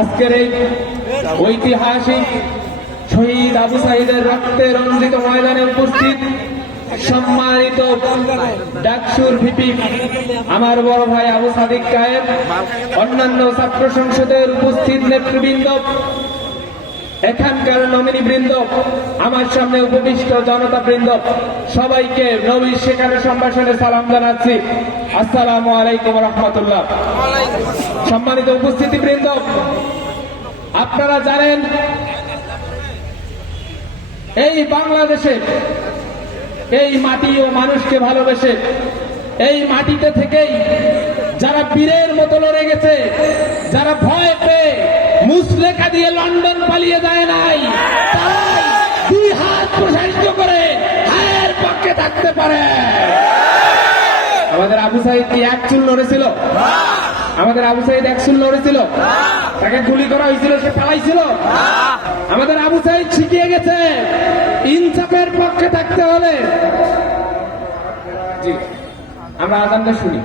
আজকের এই ঐতিহাসিক শহীদ আবু সাঈদের রক্তে রঞ্জিত ময়দানে উপস্থিত সম্মানিত ডাকসুর ভিপি আমার বড় ভাই আবু সাদিক কায়েম, অন্যান্য ছাত্র সংসদের উপস্থিত নেতৃবৃন্দ, এখানকার নমিনি বৃন্দ, আমার সামনে উপবিষ্ট জনতা বৃন্দ, সবাইকে নবীর শেখানো সম্ভাষণে সালাম জানাচ্ছি। আসসালামু আলাইকুম রহমতুল্লাহ। সম্মানিত উপস্থিতি বৃন্দ, আপনারা জানেন এই বাংলাদেশে এই মাটি ও মানুষকে ভালোবেসে এই মাটিতে থেকেই যারা বীরের মতো লড়ে গেছে, যারা ভয় পেয়ে মুসলেখা দিয়ে লন্ডন পালিয়ে যায় নাই, তারাই দুই হাত প্রসারিত করে হায়ের পক্ষে থাকতে পারে। আমাদের আবু সাঈদ কি এক চুল লড়েছিল? আমাদের আবু সাঈদ এক চুল লড়েছিল? তাকে গুলি করা হয়েছিল, সে পালাইছিল? আমাদের আবু সাঈদ শিখিয়ে গেছে ইনসাফের পক্ষে থাকতে হলে। জি, আমরা আজানটা শুনি।